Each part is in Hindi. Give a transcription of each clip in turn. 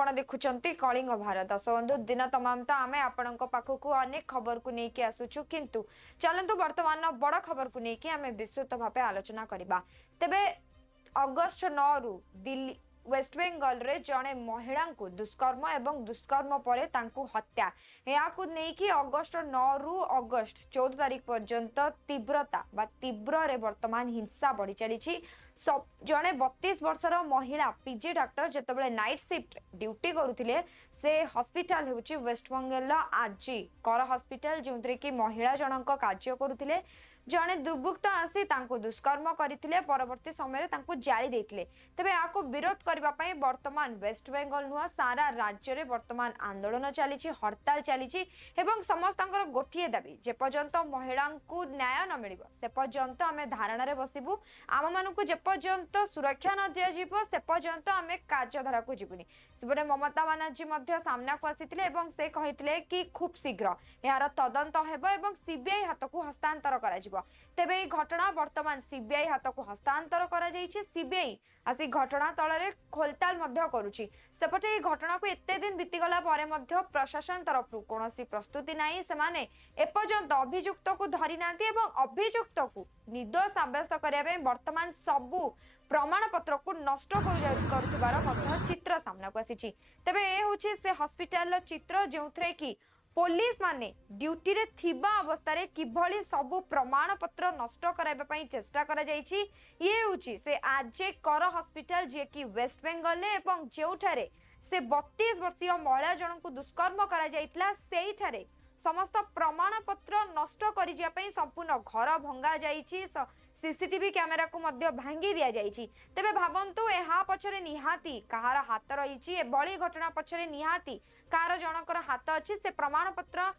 आपण देखुचंती कलिंग भारत दर्शक बंधु दिन तमाम तो आमे आपणक पाखकु अनेक खबर को नेकी आसुछु किंतु चलंतु वर्तमान बड़ खबर को नेकी आमे विस्तृत भावे आलोचना करबा। तेबे अगस्त 9 रु दिल्ली वेस्ट बेंगल रे जड़े महिला को दुष्कर्म एवं दुष्कर्म पर हत्या या नहीं अगस्त 9 रु अगस्त 14 तारीख पर्यंत तीव्रता बा तीव्र रे वर्तमान हिंसा बढ़ी चली जड़े 32 वर्षर महिला पीजी डॉक्टर जितेबाला नाइट शिफ्ट ड्यूटी करुले से हॉस्पिटल होची वेस्ट बेंगल आजी कर हॉस्पिटल जो कि महिला जनक कार्य करुले जड़े दुर्बृत्त आसी दुष्कर्म करते परवर्ती समय जाली देते तेरे या विरोध करने वर्तमान वेस्ट बेंगल नुह सारा राज्य में वर्तमान आंदोलन चली हड़ताल चली समस्त गोटे दाबी जेपर्यंत महिला को न्याय न मिल से पर्यंत आम धारणा बसबू आम मानक जेपर्यंत सुरक्षा न दिज्व से पर्यंत आम कार्यधारा को जीवनी सेपटे ममता बानार्जी सामना को आसी से कहते कि खूब शीघ्र यार तदंत हो सीबीआई हाथ को हस्तांतर कर तेबे घटना वर्तमान सीबीआई हाथ को हस्तांतर करा सीबीआई आसी घटना तल खोलताल करुछि सेपटे घटना को एते दिन बीतीगला प्रशासन तरफ कौन प्रस्तुति नहीं से एपर्यंत अभियुक्त को धरी नांती एवं अभियुक्त को निर्दोष साब्यस्त करने वर्तमान सबू प्रमाण पत्र को नष्ट कर चित्र सामना को आसी तेबे ए होछि से हॉस्पिटल चित्र जो कि पुलिस माने ड्यूटी रे थिबा अवस्था रे किभली सबु प्रमाण पत्र नष्ट कराइबा पई चेष्टा करा जाईची ये होची से आजे कर हॉस्पिटल जे कि वेस्ट बेंगल ले एवं जेउठारे से 32 वर्षीय महिला जन को दुष्कर्म करा जाइतला सेइठारे समस्त प्रमाण पत्र नष्ट करि जिया पई संपूर्ण घर भंगा जाईची सीसीटीवी कैमेरा को मध्य भांगी दिया जाईची तेबे भाबंतु एहा पछरे निहाती कहार हाथ रहिची एभली घटना पछरे निहाती कार जनकर हाथ अछि से प्रमाण पत्र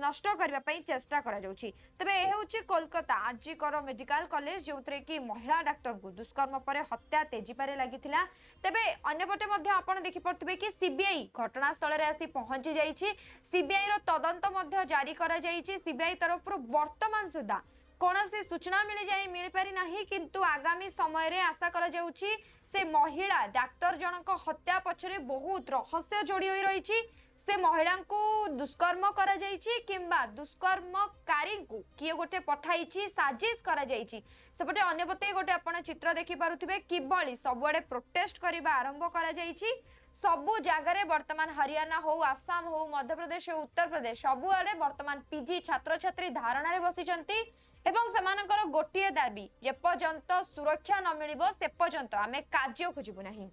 नष्ट करबा पई चेष्टा करा जाउची तबे ए होची कोलकाता आजी कर मेडिकल कॉलेज जोतरे कि महिला डॉक्टर को दुष्कर्म पर हत्या तेजी पारे लागिथिला तबे अन्यपटे मध्य आपण देखि पड़तबे कि सीबीआई घटनास्थल रे आसी पहुंची जाईची सीबीआई रो तदंत मध्य जारी करा जाईची सीबीआई तरफ वर्तमान सुधा कौन से सूचना मिल पारि नाही किंतु आगामी समय रे आशा करा जाउची से महिला डॉक्टर जनक हत्या पछरे बहुत रहस्य जोड़ी होई रहिची से महिला को दुष्कर्म करा जाइची किंबा दुष्कर्मकारी को किए गोटे पठाइची साजिश करा जाइची सेपटे अन्यपते गोटे आपण चित्र देखि पारुथिबे किबळी सबुआडे प्रोटेस्ट करिबा आरंभ करा जाइची सबु जगार वर्तमान हरियाणा हो आसाम हो मध्य प्रदेश हो उत्तर प्रदेश सबुआडे वर्तमान पीजी छात्र छात्री धारणा रे बसिचंती एवं सेमानकर गोटे दाबी जे पर्यंत सुरक्षा न मिलिबो से पर्यंत आमे कार्य खोजिबु नाही।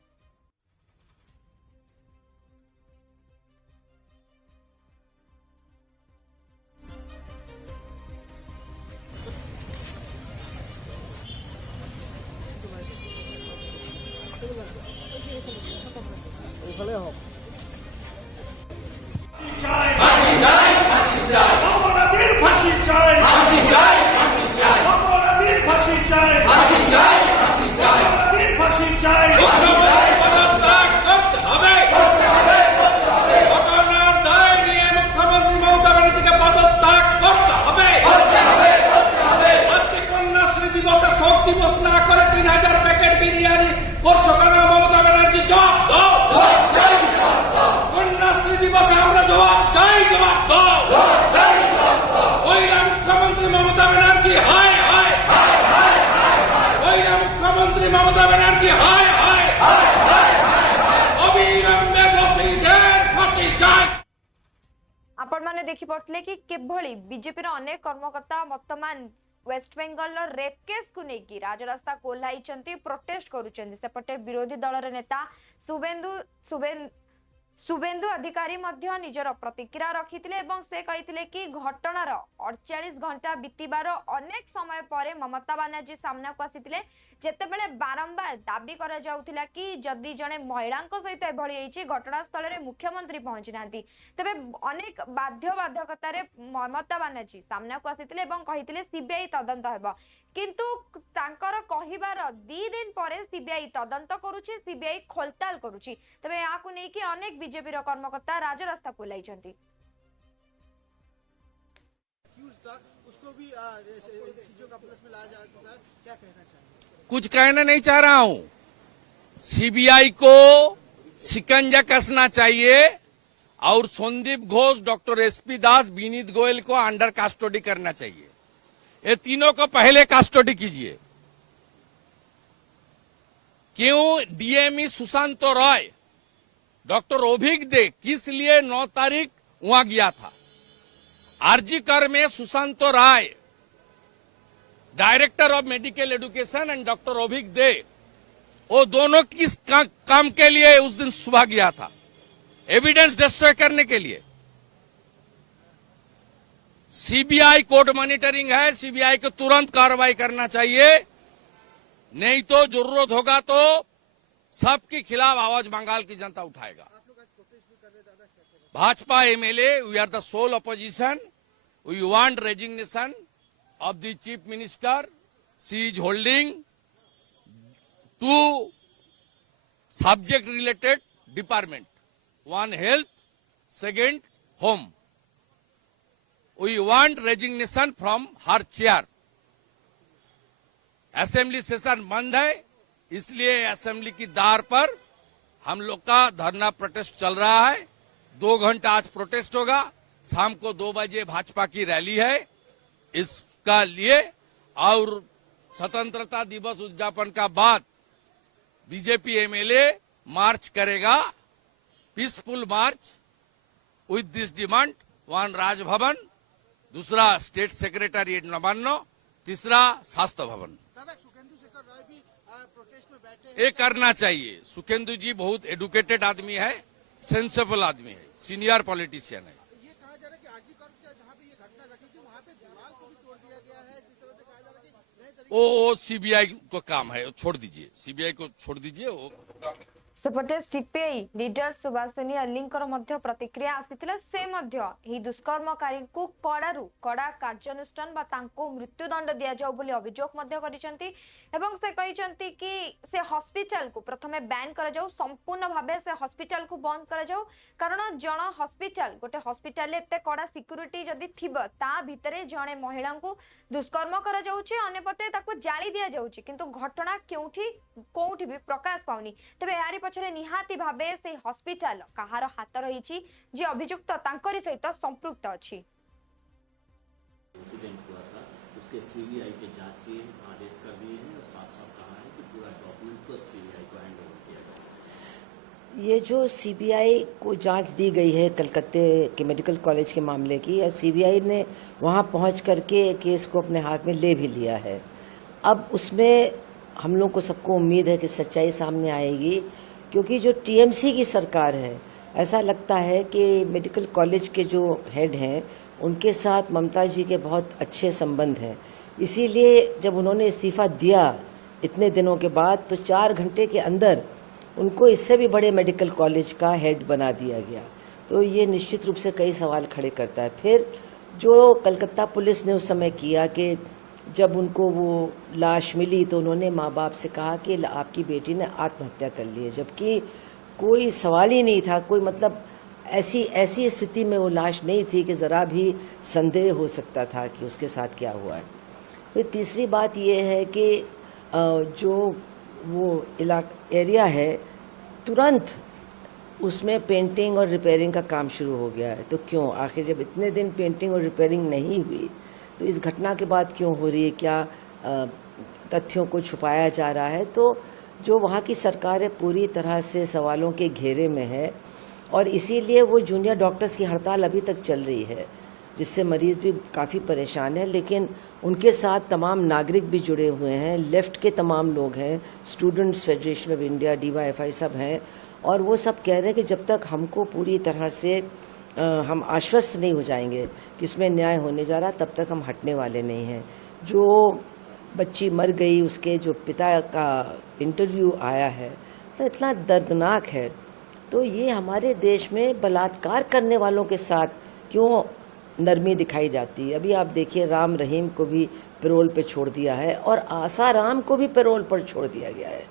आपण माने देखि पड़तले कि केभली बीजेपी रो अनेक कर्मकर्ता वर्तमान वेस्ट बेंगल रेप केस को लेकिन राजरास्ता कोल्हाइचंती प्रोटेस्ट करूचंती सेपटे विरोधी दल रे नेता शुभेन्दु अधिकारी मध्य निजर प्रतिक्रिया रखिथिले एवं से कहिथिले कि घटनार 48 घंटा बीतीबार अनेक समय पर ममता बानार्जी सामना को आसीथिले जेतेबेले बारंबार दाबी करा जाउथिला कि जदि जने महिलांक सहित एभली होईची घटनास्थल रे मुख्यमंत्री पहुंची नांती तबे अनेक बाध्यकता रे ममता बानार्जी सामना को आसीथिले एवं कहिथिले सीबीआई तदंत हेबो किंतु तांकर कहिबार 2 दिन पर सीबीआई तदंत करूची सीबीआई खोलताल करूची तबे याकु नै कि अनेक बीजेपी रो कर्मकर्ता राजरास्ता कोलाइचंती उसको भी चीजों का प्लस में लाया जा चुका है, क्या कहना चाहिए? कुछ कहना नहीं चाह रहा हूं। सीबीआई को शिकंजा कसना चाहिए और संदीप घोष, डॉक्टर एसपी दास, विनीत गोयल को अंडर कस्टडी करना चाहिए। ये तीनों को पहले कस्टडी कीजिए। क्यों डीएमई सुशांत रॉय, डॉक्टर ओभिक दे किस लिए 9 तारीख वहां गया था? आरजी कर में Sushant Roy, director of medical education, and doctor Abhik De, वो दोनों किस काम के लिए उस दिन सुबह गया था? एविडेंस डिस्ट्रॉय करने के लिए। सीबीआई कोर्ट मॉनिटरिंग है, सीबीआई को तुरंत कार्रवाई करना चाहिए, नहीं तो जरूरत होगा तो सबके खिलाफ आवाज बंगाल की जनता उठाएगा। Bhajpa MLA, we are the sole opposition, we want resignation of the chief minister. She is holding 2 subject related department, one health, second home. We want resignation from her chair. Assembly session बंद है, इसलिए असेंबली की द्वार पर हम लोग का धरना प्रोटेस्ट चल रहा है। 2 घंटा आज प्रोटेस्ट होगा। शाम को 2 बजे भाजपा की रैली है इसका लिए, और स्वतंत्रता दिवस उद्यापन का बाद बीजेपी एमएलए मार्च करेगा, peaceful March with this demand. 1 Raj Bhavan, दूसरा स्टेट सेक्रेटरीट नवान्न, तीसरा स्वास्थ्य भवन। दादा, सुखेंदु शेखर राय भी प्रोटेस्ट में बैठे। ये करना चाहिए। सुखेंदु जी बहुत एडुकेटेड आदमी है, सेंसेबल आदमी है, सीनियर पॉलिटिशियन है। ये कहा जा रहा है कि आरजी कर जहां पे ये घटना घटी थी वहां पे दीवार को भी तोड़ दिया गया है, जिस तरह से कहा जा रहा है कि नए तरीके वो सीबीआई को काम है, छोड़ दीजिए, सीबीआई को छोड़ दीजिए। वो सेपटे सीपीआई लीडर सुभाषिनी अल्लींकर मध्य प्रतिक्रिया आसीथिला। से मध्य ही दुष्कर्मकारी को कड़ारू कड़ा कार्यानुष्ठान बा तांको मृत्युदंड दिया जाऊ बोली अभियोग मध्य करिसेंती, एवं से कहिसेंती कि से हॉस्पिटल को प्रथमे बैन करा जाऊ, संपूर्ण भाबे से हॉस्पिटल को बंद करा जाऊ, कारण जण हॉस्पिटल गोटे हॉस्पिटल एते कड़ा सिक्युरिटी जदी थिबो ता भितरे जणे महिला को दुष्कर्म करा जाउची, अनेपते ताको जाली दिया जाउची, किंतु घटना केउठी कोउठी भी प्रकाश पाउनी। तबे यारी पछरे निहाती भाबे से हॉस्पिटल कहार हाथ रही जे अभियुक्त तांकरी सहित संपृक्त अछि। इंसिडेंट हुआ था उसके सीबीआई के जांच के आदेश कर दिए हैं और साफ साफ कहा है कि पूरा डॉक्यूमेंट को सीबीआई को हैंड ओवर किया जाए। ये जो सीबीआई को जांच दी गई है कलकत्ते के मेडिकल कॉलेज के मामले की, और सीबीआई ने वहां पहुंच करके केस को अपने हाथ में ले भी लिया है। अब उसमें हम लोग को सबको उम्मीद है कि सच्चाई सामने आएगी, क्योंकि जो टीएमसी की सरकार है, ऐसा लगता है कि मेडिकल कॉलेज के जो हेड हैं उनके साथ ममता जी के बहुत अच्छे संबंध हैं। इसीलिए जब उन्होंने इस्तीफ़ा दिया इतने दिनों के बाद, तो 4 घंटे के अंदर उनको इससे भी बड़े मेडिकल कॉलेज का हेड बना दिया गया। तो ये निश्चित रूप से कई सवाल खड़े करता है। फिर जो कलकत्ता पुलिस ने उस समय किया कि जब उनको वो लाश मिली तो उन्होंने माँ बाप से कहा कि आपकी बेटी ने आत्महत्या कर ली है, जबकि कोई सवाल ही नहीं था, कोई मतलब ऐसी स्थिति में वो लाश नहीं थी कि ज़रा भी संदेह हो सकता था कि उसके साथ क्या हुआ है। फिर तीसरी बात ये है कि जो वो एरिया है, तुरंत उसमें पेंटिंग और रिपेयरिंग का काम शुरू हो गया है। तो क्यों, आखिर जब इतने दिन पेंटिंग और रिपेयरिंग नहीं हुई तो इस घटना के बाद क्यों हो रही है? क्या तथ्यों को छुपाया जा रहा है? तो जो वहाँ की सरकार है पूरी तरह से सवालों के घेरे में है, और इसीलिए वो जूनियर डॉक्टर्स की हड़ताल अभी तक चल रही है, जिससे मरीज भी काफ़ी परेशान है। लेकिन उनके साथ तमाम नागरिक भी जुड़े हुए हैं, लेफ्ट के तमाम लोग हैं, students federation of India, DYFI सब हैं, और वो सब कह रहे हैं कि जब तक हमको पूरी तरह से हम आश्वस्त नहीं हो जाएंगे कि इसमें न्याय होने जा रहा, तब तक हम हटने वाले नहीं हैं। जो बच्ची मर गई, उसके जो पिता का इंटरव्यू आया है तो इतना दर्दनाक है। तो ये हमारे देश में बलात्कार करने वालों के साथ क्यों नरमी दिखाई जाती है? अभी आप देखिए, राम रहीम को भी पैरोल पे छोड़ दिया है और आसाराम को भी पैरोल पर छोड़ दिया गया है।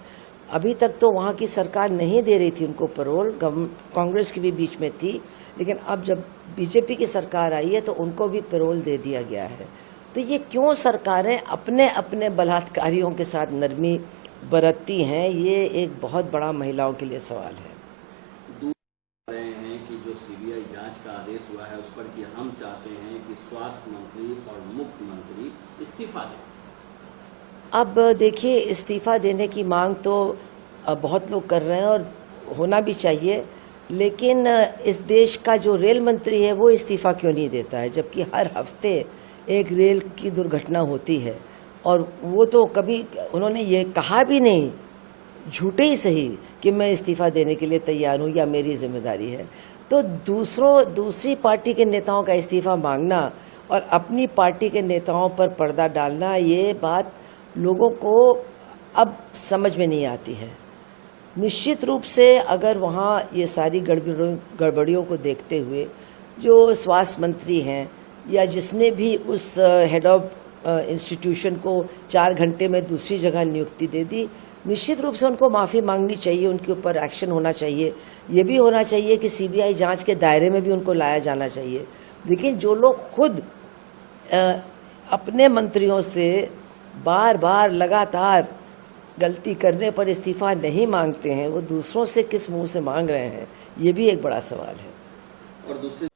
अभी तक तो वहाँ की सरकार नहीं दे रही थी उनको पैरोल, कांग्रेस की भी बीच में थी, लेकिन अब जब बीजेपी की सरकार आई है तो उनको भी पैरोल दे दिया गया है। तो ये क्यों सरकारें अपने अपने बलात्कारियों के साथ नरमी बरतती हैं? ये एक बहुत बड़ा महिलाओं के लिए सवाल है। सीबीआई जांच का आदेश हुआ है उस पर कि हम चाहते हैं कि स्वास्थ्य मंत्री और मुख्यमंत्री इस्तीफा दें। अब देखिए, इस्तीफा देने की मांग तो बहुत लोग कर रहे हैं और होना भी चाहिए, लेकिन इस देश का जो रेल मंत्री है वो इस्तीफा क्यों नहीं देता है, जबकि हर हफ्ते एक रेल की दुर्घटना होती है और वो तो कभी उन्होंने ये कहा भी नहीं, झूठे ही सही, कि मैं इस्तीफा देने के लिए तैयार हूँ या मेरी जिम्मेदारी है। तो दूसरी पार्टी के नेताओं का इस्तीफा मांगना और अपनी पार्टी के नेताओं पर पर्दा डालना, ये बात लोगों को अब समझ में नहीं आती है। निश्चित रूप से अगर वहाँ ये सारी गड़बड़ियों को देखते हुए जो स्वास्थ्य मंत्री हैं या जिसने भी उस हेड ऑफ इंस्टीट्यूशन को 4 घंटे में दूसरी जगह नियुक्ति दे दी, निश्चित रूप से उनको माफ़ी मांगनी चाहिए, उनके ऊपर एक्शन होना चाहिए। ये भी होना चाहिए कि सीबीआई जांच के दायरे में भी उनको लाया जाना चाहिए। लेकिन जो लोग खुद अपने मंत्रियों से बार बार लगातार गलती करने पर इस्तीफा नहीं मांगते हैं, वो दूसरों से किस मुंह से मांग रहे हैं, ये भी एक बड़ा सवाल है। और दूसरी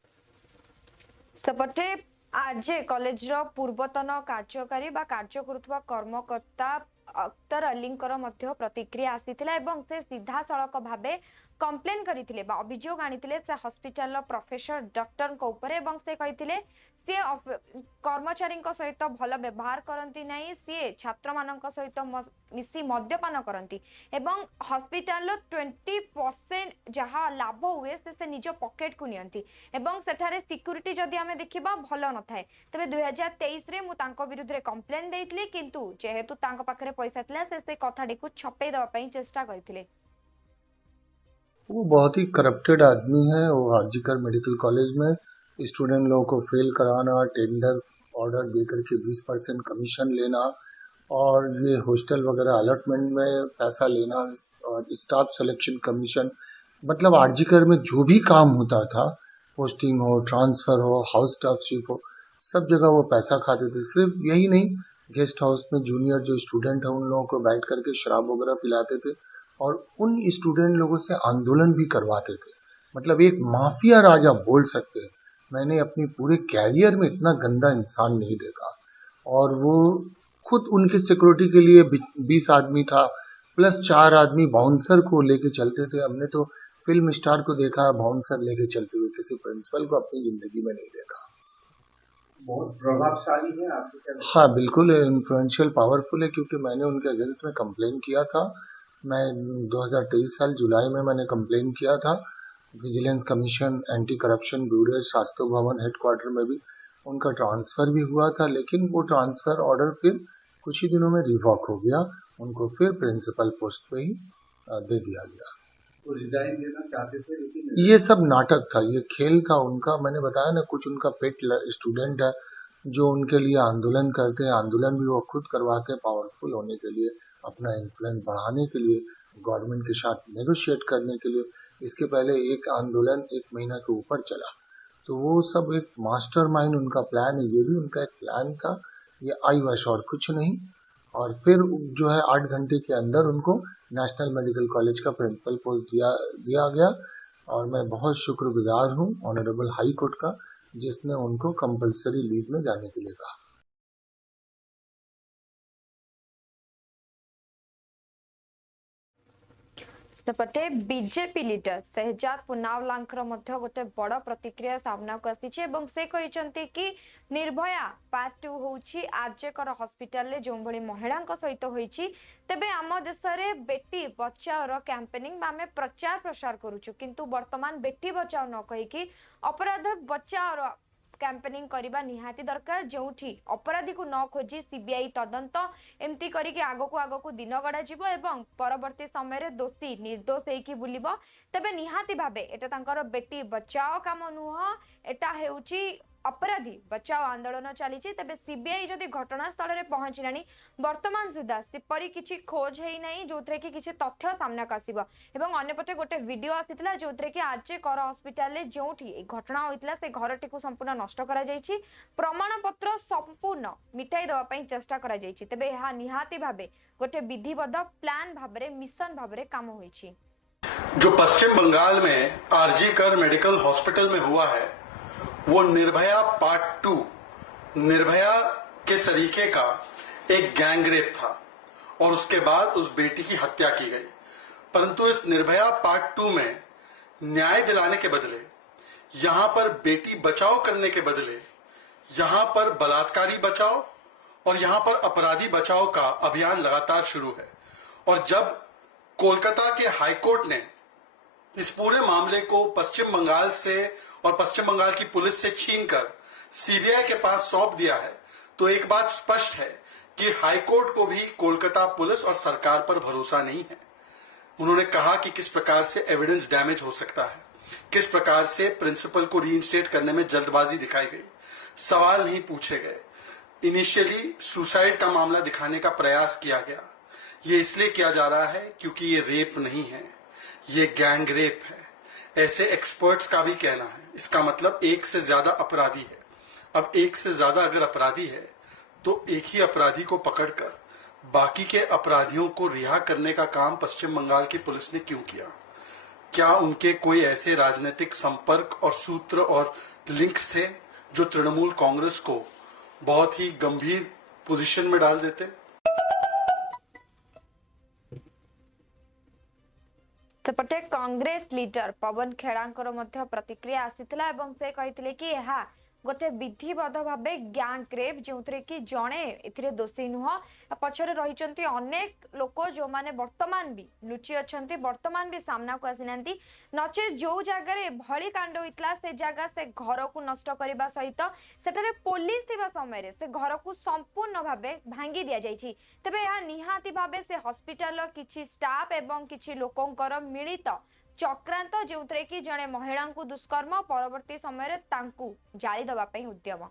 सेपटे आज कॉलेज पूर्वतन कार्यकारी बा कार्य करुवा कर्मकर्ता अख्तर अलींकर मध्य प्रतिक्रिया आसीथिला एवं से सीधा सड़क भाबे कंप्लेन करिथिले बा अभियोग आनिथिले से हॉस्पिटल प्रोफेसर डॉक्टर को ऊपर एवं से कहिथिले सी कर्मचारी सहित भल व्यवहार करती नहीं, सी छात्र मान सहित मिसी मद्यपान करती एवं हॉस्पिटल 20% जहाँ लाभ हुए से निज पॉकेट को नियंती एवं सेठारे सिक्यूरिटी जदि आमे देखिबा भल न थाए। तबे 2023 रे मु तांको विरुद्ध रे कंप्लेन देइतले, किंतु जेहेतु तांको पाखरे पैसा थिला से कथाटी को छपे दवा पई चेष्टा करथिले। वो बहुत ही करप्टेड आदमी है। वो आरजीकर मेडिकल कॉलेज में स्टूडेंट लोगों को फेल कराना, टेंडर ऑर्डर दे करके 20% कमीशन लेना और ये हॉस्टल वगैरह अलॉटमेंट में पैसा लेना और स्टाफ सिलेक्शन कमीशन, मतलब आरजीकर में जो भी काम होता था, पोस्टिंग हो, ट्रांसफर हो, हाउस स्टाफशिप हो, सब जगह वो पैसा खाते थे। सिर्फ यही नहीं, गेस्ट हाउस में जूनियर जो स्टूडेंट है उन लोगों को बैठ करके शराब वगैरह पिलाते थे और उन स्टूडेंट लोगों से आंदोलन भी करवाते थे। मतलब एक माफिया राजा बोल सकते हैं। मैंने अपनी पूरे कैरियर में इतना गंदा इंसान नहीं देखा। और वो खुद उनकी सिक्योरिटी के लिए 20 आदमी था प्लस 4 आदमी बाउंसर को लेके चलते थे। हमने तो फिल्म स्टार को देखा बाउंसर लेके चलते हुए, किसी प्रिंसिपल को अपनी जिंदगी में नहीं देखा। बहुत प्रभावशाली है आपके क्या? हाँ बिल्कुल इन्फ्लुएंशियल पावरफुल है, क्योंकि मैंने उनके अगेंस्ट में कंप्लेन किया था। मैं 2023 साल जुलाई में मैंने कंप्लेन किया था। Vigilance commission, anti corruption bureau, Shastri भवन हेडक्वार्टर में भी उनका ट्रांसफर भी हुआ था, लेकिन वो ट्रांसफर ऑर्डर फिर कुछ ही दिनों में रिवॉक हो गया। उनको फिर प्रिंसिपल पोस्ट पे ही दे दिया गया। वो रिजाइन देना चाहते थे लेकिन ये सब नाटक था, ये खेल था उनका। मैंने बताया ना, कुछ उनका पेट स्टूडेंट है जो उनके लिए आंदोलन करते हैं। आंदोलन भी वो खुद करवाते हैं पावरफुल होने के लिए, अपना इन्फ्लुएंस बढ़ाने के लिए, गवर्नमेंट के साथ नेगोशिएट करने के लिए। इसके पहले एक आंदोलन 1 महीना के ऊपर चला, तो वो सब एक मास्टरमाइंड उनका प्लान है। ये भी उनका एक प्लान था, ये आई वश और कुछ नहीं। और फिर जो है 8 घंटे के अंदर उनको नेशनल मेडिकल कॉलेज का प्रिंसिपल पोस्ट दिया गया। और मैं बहुत शुक्रगुजार हूँ ऑनरेबल हाई कोर्ट का, जिसने उनको कंपलसरी लीव में जाने के लिए कहा। सेपटे बीजेपी लीडर शहजाद पुनावलांकर मध्य गोटे बड़ प्रतिक्रिया सामना को आसी एवं से कहते कि निर्भया पार्ट 2 होउछि आर्जेकर हॉस्पिटल ले जो भली महिला सहित होइछि। तेबे आम देश में बेटी बचाओ कैंपेनिंग आमे प्रचार प्रसार करूछु, किंतु वर्तमान बेटी बचाओ न कहिकी अपराध बचाओ कैंपेनिंग करबा निहाती दरकार, जोठी अपराधी को न खोजी सीबीआई तदंत एमती करिके आगो को दिन गड़ा जीवो एवं परवर्ती समय रे दोषी निर्दोष हेकी बुलिबो। तबे निहाती भाबे एटा तांकर बेटी बचाओ काम नुह, एटा हेउची अपराधी बचाओ आंदोलन चली। तेबे सीबीआई जदि घटनास्थल में पहुंचलानी वर्तमान सुधा सेपरी किछि खोज हेई नै जो कि किछि तथ्य सामना आसीबो। एवं अन्यपटे गोटे वीडियो आसीतिला जो कि आज कर हॉस्पिटल ले जोठी ए घटना होइतिला से घरटी को संपूर्ण नष्ट करा जायछि, प्रमाण पत्र संपूर्ण मिटाई देवा पई चेष्टा करा जायछि। तेबे एहा निहाती भाबे गोटे विधिबद्ध प्लान भाबरे मिशन भाबरे काम होइछि। जो पश्चिम बंगाल में आरजी कर मेडिकल हॉस्पिटल में हुआ है वो निर्भया पार्ट 2 निर्भया के सरीके का एक गैंग रेप था और उसके बाद उस बेटी की हत्या की गई। परंतु इस निर्भया पार्ट 2 में न्याय दिलाने के बदले, यहां पर बेटी बचाओ करने के बदले, यहां पर बलात्कारी बचाओ और यहां पर अपराधी बचाओ का अभियान लगातार शुरू है। और जब कोलकाता के हाईकोर्ट ने इस पूरे मामले को पश्चिम बंगाल से और पश्चिम बंगाल की पुलिस से छीनकर सीबीआई के पास सौंप दिया है, तो एक बात स्पष्ट है कि हाईकोर्ट को भी कोलकाता पुलिस और सरकार पर भरोसा नहीं है। उन्होंने कहा कि किस प्रकार से एविडेंस डैमेज हो सकता है, किस प्रकार से प्रिंसिपल को रीइंस्टेट करने में जल्दबाजी दिखाई गई, सवाल नहीं पूछे गए। इनिशियली सुसाइड का मामला दिखाने का प्रयास किया गया। ये इसलिए किया जा रहा है क्योंकि ये रेप नहीं है, ये गैंग रेप है, ऐसे एक्सपर्ट्स का भी कहना है। इसका मतलब एक से ज्यादा अपराधी है। अब एक से ज्यादा अगर अपराधी है तो एक ही अपराधी को पकड़कर बाकी के अपराधियों को रिहा करने का काम पश्चिम बंगाल की पुलिस ने क्यों किया? क्या उनके कोई ऐसे राजनीतिक संपर्क और सूत्र और लिंक्स थे जो तृणमूल कांग्रेस को बहुत ही गंभीर पोजीशन में डाल देते? सेपटे कांग्रेस लीडर पवन खेड़ांकर मध्य प्रतिक्रिया आसीथिला एवं से कहिथिले कि एहा गोटे विधिबद्ध भावे गैंग रेप जो कि जड़े ए दोषी नुह पछरे रही अनेक लोक जो माने वर्तमान भी लुचि अच्छा वर्तमान भी सामना को आसी नचे जो जगार भली कांड होता से जगह से घर को नष्ट करने सहित सेठारे पुलिस थिबा समय से घर को संपूर्ण भावे भांगी दिया जाइछि। तेबे यह निहाती भावे से हॉस्पिटल किछि स्टाफ एवं किछि लोकंकर मिलित चक्रांत जो कि जड़े महिला को दुष्कर्म परवर्ती समय जाली दबा उद्यम।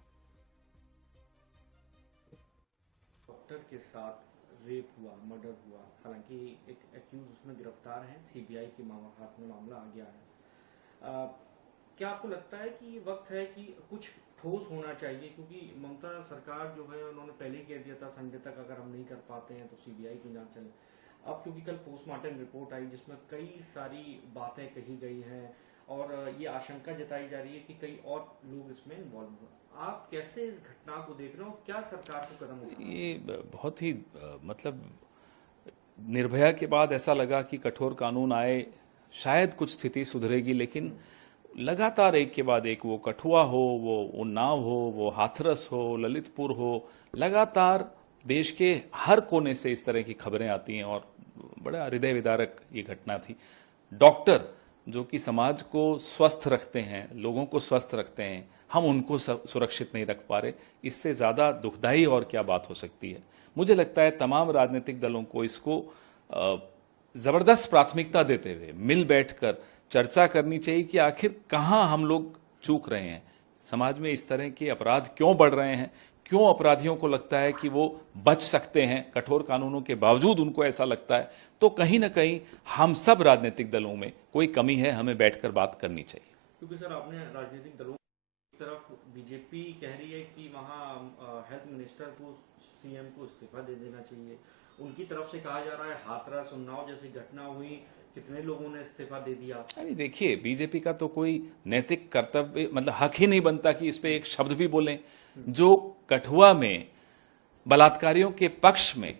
डॉक्टर के साथ रेप हुआ, मर्डर हुआ, हालांकि एक एक्यूज उसमें गिरफ्तार है, सीबीआई के हाथ में मामला आ गया है। क्या आपको लगता है कि ये वक्त है कि कुछ ठोस होना चाहिए? क्योंकि ममता सरकार जो है उन्होंने पहले ही कह दिया था संडे तक अगर हम नहीं कर पाते हैं तो सीबीआई की जांच चले। अब क्योंकि कल पोस्टमार्टम रिपोर्ट आई जिसमें कई सारी बातें कही गई हैं और ये आशंका जताई जा रही है कि कई और लोग इसमें इन्वॉल्व हुए। आप कैसे इस घटना को देख रहे हो? क्या सरकार को कदम उठाना? ये बहुत ही मतलब निर्भया के बाद ऐसा लगा कि कठोर कानून आए शायद कुछ स्थिति सुधरेगी, लेकिन लगातार एक के बाद एक, वो कठुआ हो, वो उन्नाव हो, वो हाथरस हो, ललितपुर हो, लगातार देश के हर कोने से इस तरह की खबरें आती हैं और बड़ा हृदय विदारक ये घटना थी। डॉक्टर जो कि समाज को स्वस्थ रखते हैं, लोगों को स्वस्थ रखते हैं, हम उनको सुरक्षित नहीं रख पा रहे। इससे ज़्यादा दुखदाई और क्या बात हो सकती है? मुझे लगता है तमाम राजनीतिक दलों को इसको ज़बरदस्त प्राथमिकता देते हुए मिल बैठकर चर्चा करनी चाहिए कि आखिर कहाँ हम लोग चूक रहे हैं, समाज में इस तरह के अपराध क्यों बढ़ रहे हैं, क्यों अपराधियों को लगता है कि वो बच सकते हैं, कठोर कानूनों के बावजूद उनको ऐसा लगता है। तो कहीं ना कहीं हम सब राजनीतिक दलों में कोई कमी है, हमें बैठकर बात करनी चाहिए। क्योंकि सर आपने राजनीतिक दलों की तरफ बीजेपी कह रही है कि वहाँ हेल्थ मिनिस्टर को, सीएम को इस्तीफा दे देना चाहिए। उनकी तरफ से कहा जा रहा है हाथरस उन्नाव जैसी घटना हुई, कितने लोगों ने इस्तीफा दे दिया। अरे देखिए, बीजेपी का तो कोई नैतिक कर्तव्य मतलब हक ही नहीं बनता कि इस पे एक शब्द भी बोलें। जो कठुआ में बलात्कारियों के पक्ष में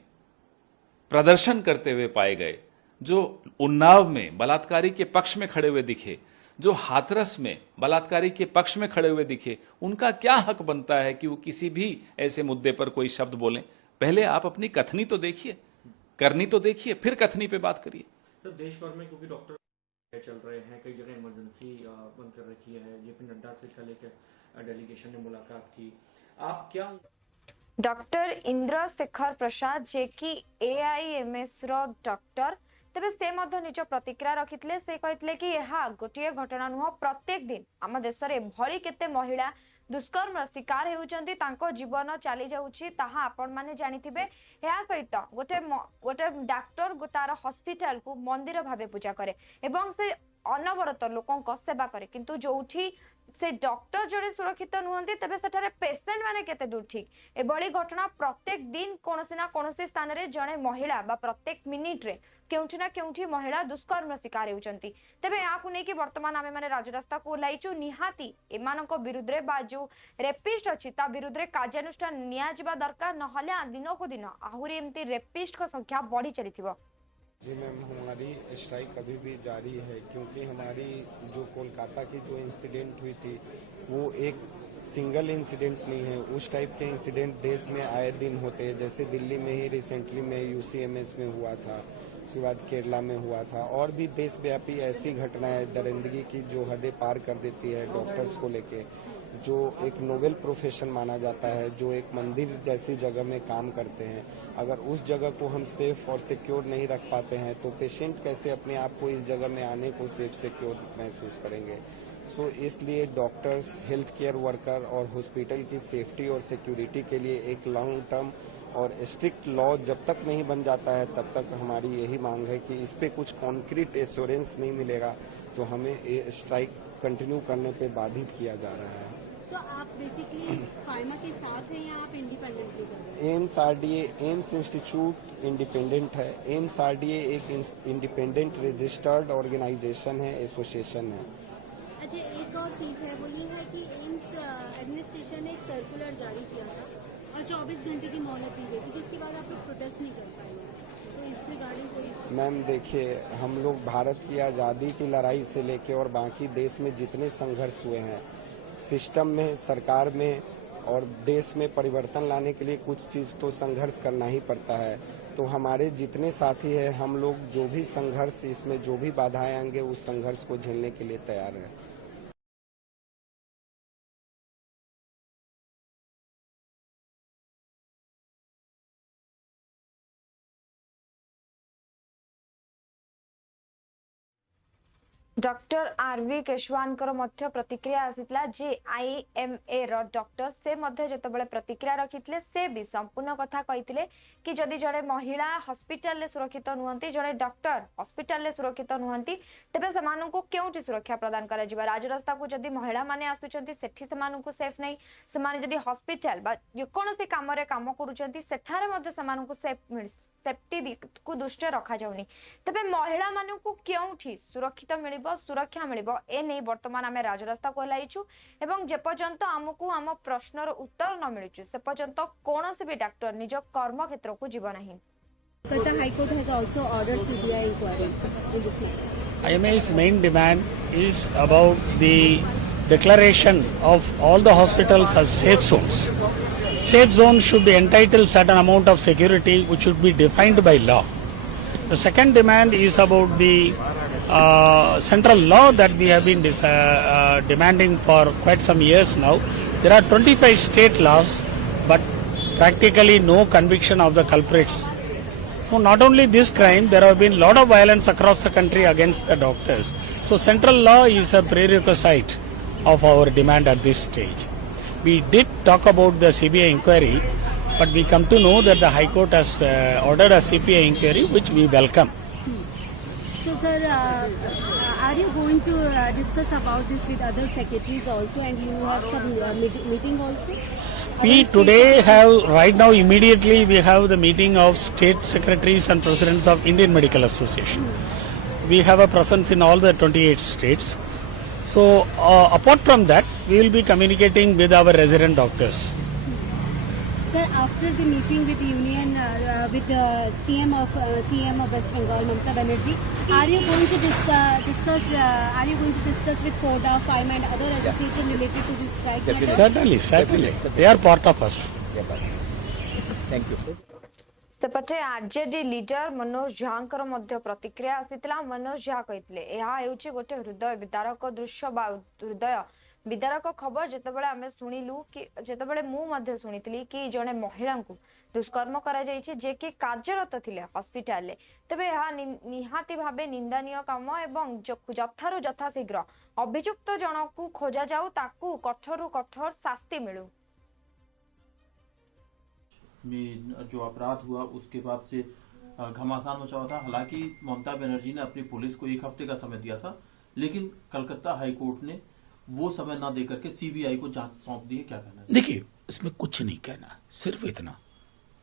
प्रदर्शन करते हुए पाए गए, जो उन्नाव में बलात्कारी के पक्ष में खड़े हुए दिखे, जो हाथरस में बलात्कारी के पक्ष में खड़े हुए दिखे, उनका क्या हक बनता है कि वो किसी भी ऐसे मुद्दे पर कोई शब्द बोलें? पहले आप अपनी कथनी तो देखिए, करनी तो देखिए, फिर कथनी पे बात करिए। तो देश भर में क्योंकि डॉक्टर चल रहे हैं, कई जगह इमरजेंसी बंद कर रखी है, जेपी नड्डा से कल एक डेलीगेशन ने मुलाकात की। आप क्या डॉक्टर इंद्रशेखर प्रसाद जे कि एआईएमएस रो डॉक्टर तेबे से मध्य निज प्रतिक्रिया रखिथिले। से कहिथिले कि यह गोटिए घटना नुह, प्रत्येक दिन आम देश में भली केते महिला दुष्कर्म शिकार होउचंती, तांको जीवन चली जाउची, ताहा आपण माने जानिथिबे। या सहित गोटे डाक्टर तार हॉस्पिटल को मंदिर भावे पूजा करे एवं से अनवरत लोकों सेवा करे किंतु जोठी से डॉक्टर जड़े सुरक्षित नुहंती तेबे सेठारे पेशेंट माने केते दूर ठीक एभली घटना प्रत्येक दिन कोनोसी ना कोनोसी स्थान रे जणे महिला बा प्रत्येक मिनिट रे केउठी ना केउठी महिला दुष्कर्म शिकार होउचंती तेबे याकु नै कि वर्तमान आमे माने राजरास्ता को लाइचु निहाती एमानको विरुद्ध रे बा जो रेपिस्ट अछि ता विरुद्ध रे कार्यानुष्ठान निया जिबा दरकार नहले दिनो को दिन आहुरी एम्ति रेपिस्ट को संख्या बढ़ी चलीथिबो। जी मैम, हमारी स्ट्राइक अभी भी जारी है क्योंकि हमारी जो कोलकाता की जो इंसिडेंट हुई थी वो एक सिंगल इंसिडेंट नहीं है। उस टाइप के इंसिडेंट देश में आए दिन होते हैं। जैसे दिल्ली में ही रिसेंटली में यूसीएमएस में हुआ था, उसके बाद केरला में हुआ था, और भी देशव्यापी ऐसी घटनाएं दरिंदगी की जो हदें पार कर देती है डॉक्टर्स को लेके, जो एक नोबेल प्रोफेशन माना जाता है, जो एक मंदिर जैसी जगह में काम करते हैं। अगर उस जगह को हम सेफ और सिक्योर नहीं रख पाते हैं तो पेशेंट कैसे अपने आप को इस जगह में आने को सेफ सिक्योर महसूस करेंगे। सो इसलिए डॉक्टर्स, हेल्थ केयर वर्कर और हॉस्पिटल की सेफ्टी और सिक्योरिटी के लिए एक लॉन्ग टर्म और स्ट्रिक्ट लॉ जब तक नहीं बन जाता है तब तक हमारी यही मांग है कि इस पे कुछ कॉन्क्रीट एश्योरेंस नहीं मिलेगा तो हमें ये स्ट्राइक कंटिन्यू करने पे बाधित किया जा रहा है। तो आप बेसिकली फार्मा के साथ हैं या आप इंडिपेंडेंटली कर रहे हैं? एम्स इंस्टीट्यूट इंडिपेंडेंट है। एम्स आरडीए एक इंडिपेंडेंट रजिस्टर्ड ऑर्गेनाइजेशन है, एसोसिएशन है। अच्छा, एक और चीज है, वो ये है कि एम्स एडमिनिस्ट्रेशन ने एक सर्कुलर जारी किया था और 24 घंटे की मोहलत दी गई थी, तो उसके बाद आप लोग प्रोटेस्ट नहीं कर पाए, तो इस रिगार्डिंग कोई? मैम देखिए, हम लोग भारत की आज़ादी की लड़ाई से लेके और बाकी देश में जितने संघर्ष हुए हैं, सिस्टम में, सरकार में और देश में परिवर्तन लाने के लिए कुछ चीज़ तो संघर्ष करना ही पड़ता है। तो हमारे जितने साथी हैं, हम लोग जो भी संघर्ष, इसमें जो भी बाधाएं आएंगे उस संघर्ष को झेलने के लिए तैयार हैं। डॉक्टर आरवी केशवानकर मध्य प्रतिक्रिया आसीतला जे आईएमए रो डॉक्टर से मध्य जतबेले प्रतिक्रिया रखितले से भी संपूर्ण कथा कहितले कि जदि जड़े महिला हॉस्पिटल ले सुरक्षित नुहंती, जड़े डॉक्टर हॉस्पिटल ले सुरक्षित नुहंती, तेबे समाननको केउटी सुरक्षा प्रदान करा जिबा। राजरास्ता को जदि महिला माने आसुचंती सेठी समाननको सेफ नहीं, समाने जदि हॉस्पिटल बा जे कोनोसी काम रे काम करूचंती सेठारे मध्य समाननको सेफ्टी को दृष्टि रखा जाउनी, तबे महिला मानकु केउठी सुरक्षित मिलिबो, सुरक्षा मिलिबो, ए नै वर्तमान आमे राजरास्ता को लाइछु एवं जे पर्यंत हमकु हम प्रश्नर उत्तर न मिलुछु से पर्यंत कोनोसी भी डॉक्टर निज कर्म क्षेत्र को जीव नहीं। Kolkata High Court has also ordered CBI inquiry in this matter. IMA's main demand is about the declaration of all the hospitals as safe zones. Safe zones should be entitled certain amount of security which should be defined by law. The second demand is about the central law that we have been demanding for quite some years now. There are 25 state laws, but practically no conviction of the culprits. So not only this crime, there have been a lot of violence across the country against the doctors. So central law is a prerequisite of our demand at this stage. We did talk about the CBI inquiry, but we come to know that the High Court has ordered a CBI inquiry, which we welcome. So sir, are you going to discuss about this with other secretaries also, and you have some meeting also? We today have, right now immediately we have the meeting of state secretaries and presidents of Indian Medical Association. We have a presence in all the 28 states. So apart from that, we will be communicating with our resident doctors. Sir, after the meeting with the union, with the CM of West Bengal, Mamata Banerjee, are you going to discuss with CODA, FIMA and other associations related to this strike matter? Certainly. They are part of us. Thank you. सेपटे आरजेडी लीडर मनोज झांकर मध्य प्रतिक्रिया आसीतला। मनोज झा कहितले एहा हेउची गोटे हृदय विदारक दृश्य बा हृदय विदारक खबर जेतेबेले आमे सुनिलु कि जेतेबेले मु मध्य सुनितली कि जने महिला को दुष्कर्म करा जायछि जे कि कार्यरत थिले हॉस्पिटल ले, तबे एहा निहाती भाबे निंदनीय काम एवं जथारु जथा शीघ्र अभियुक्त जनकु खोजा जाऊ, ताकू कठोर कठोर शास्ति मिलू। में जो अपराध हुआ उसके बाद से घमासान मचा हुआ था। हालांकि ममता बनर्जी ने अपनी पुलिस को 1 हफ्ते का समय दिया था, लेकिन कलकत्ता हाईकोर्ट ने वो समय ना देकर के सीबीआई को जांच सौंप दी है। क्या कहना है? देखिए, इसमें कुछ नहीं कहना, सिर्फ इतना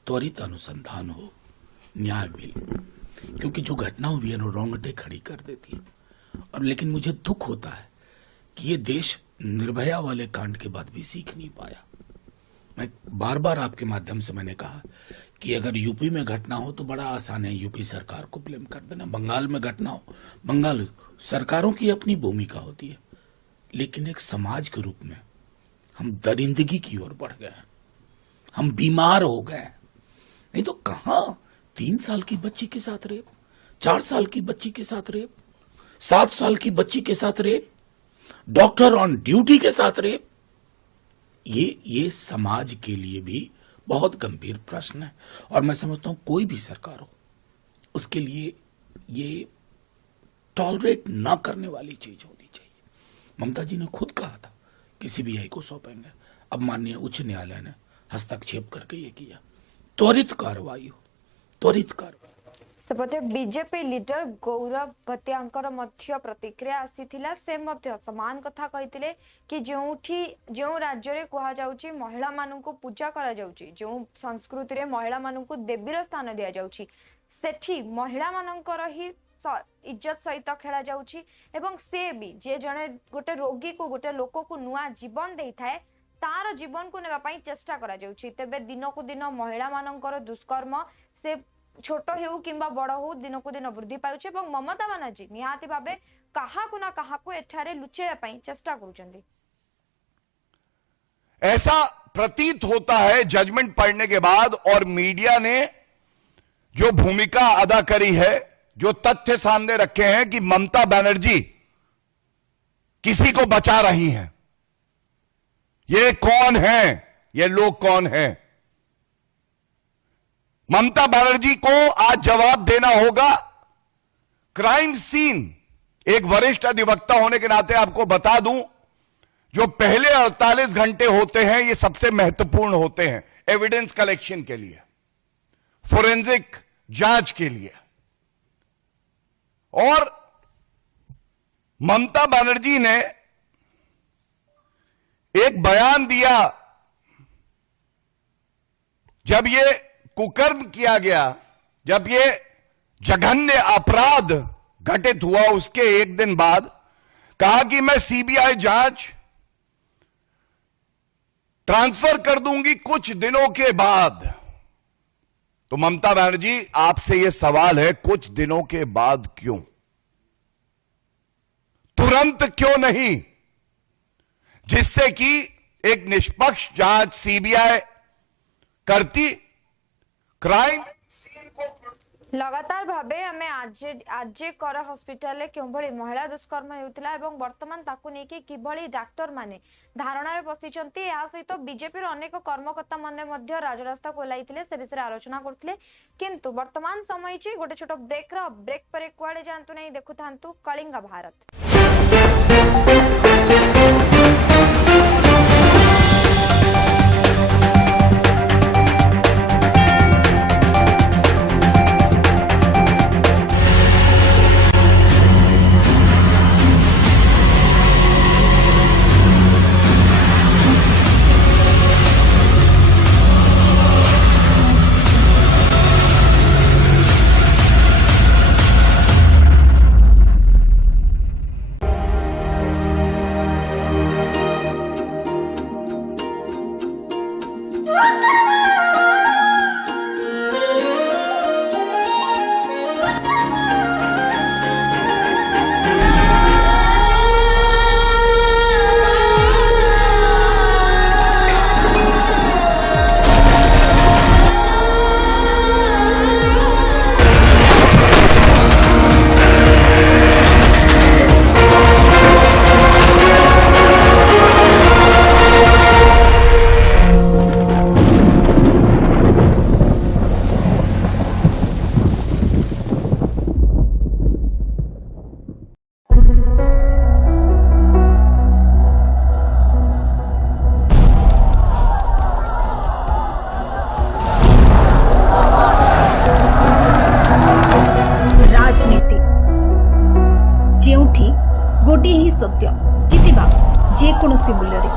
त्वरित अनुसंधान हो, न्याय मिले, क्योंकि जो घटना हुई है ना रोंगटे खड़ी कर देती है। और लेकिन मुझे दुख होता है कि ये देश निर्भया वाले कांड के बाद भी सीख नहीं पाया। मैं बार बार आपके माध्यम से मैंने कहा कि अगर यूपी में घटना हो तो बड़ा आसान है यूपी सरकार को ब्लेम कर देना, बंगाल में घटना हो, बंगाल सरकारों की अपनी भूमिका होती है। लेकिन एक समाज के रूप में हम दरिंदगी की ओर बढ़ गए हैं, हम बीमार हो गए। नहीं तो कहां 3 साल की बच्ची के साथ रेप, 4 साल की बच्ची के साथ रेप, 7 साल की बच्ची के साथ रेप, डॉक्टर ऑन ड्यूटी के साथ रेप। ये समाज के लिए भी बहुत गंभीर प्रश्न है। और मैं समझता हूं कोई भी सरकार हो उसके लिए ये टॉलरेट ना करने वाली चीज होनी चाहिए। ममता जी ने खुद कहा था कि सीबीआई को सौंपेंगे, अब माननीय उच्च न्यायालय ने हस्तक्षेप करके ये किया। त्वरित कार्रवाई हो, त्वरित कार्रवाई। सेपटे बीजेपी लीडर गौरव भतियाଙ୍କର ମଧ୍ୟ प्रतिक्रिया आसीथिला। से ମଧ୍ୟ समान कथा कहिथिले कि जो राज्य रे कुहा जाउची महिला माननकु पूजा करा जाउची, जो संस्कृति रे महिला माननकु देवीर स्थान दिया जाउची, सेठी महिला माननकर ही इज्जत सहित खेला जाउची। एवं से भी जे जने गोटे रोगी को गोटे लोक को नुआ जीवन देई थाए तार जीवन को नेबा पई चेष्टा करा जाउची। तेबे दिन को दिन महिला माननकर दुष्कर्म से छोट हो कि बड़ हो दिन को दिन वृद्धि पाउछे। एवं ममता बनर्जी निहाती भाबे काहाकु ना काहाकु एठारे लुचेया पई चेष्टा करूचंदी। ऐसा प्रतीत होता है जजमेंट पढ़ने के बाद, और मीडिया ने जो भूमिका अदा करी है, जो तथ्य सामने रखे हैं कि ममता बनर्जी किसी को बचा रही हैं। ये कौन है, ये लोग कौन हैं? ममता बनर्जी को आज जवाब देना होगा। क्राइम सीन, एक वरिष्ठ अधिवक्ता होने के नाते आपको बता दूं, जो पहले 48 घंटे होते हैं ये सबसे महत्वपूर्ण होते हैं एविडेंस कलेक्शन के लिए, फोरेंसिक जांच के लिए। और ममता बनर्जी ने एक बयान दिया जब ये कुकर्म किया गया, जब ये जघन्य अपराध घटित हुआ, उसके एक दिन बाद कहा कि मैं सीबीआई जांच ट्रांसफर कर दूंगी कुछ दिनों के बाद। तो ममता बनर्जी, आपसे यह सवाल है, कुछ दिनों के बाद क्यों? तुरंत क्यों नहीं? जिससे कि एक निष्पक्ष जांच सीबीआई करती। क्राइम लगातार भाबे हमें आज कर हॉस्पिटल क्यों महिला दुष्कर्म होता एवं वर्तमान ताकू नेकी किभली डाक्टर माने धारणा रे बसिचंती। या सहित बीजेपी अनेक कर्मकर्ता माने मध्य राजरास्ता को लाइथिले, से विषय आलोचना करथिले। किंतु वर्तमान समय ची गोटे छोट ब्रेक पर कुआडे जानतु नहीं, देखु थांतु कलिंगा भारत। ଯେକୌଣସି ମୂଲ୍ୟରେ।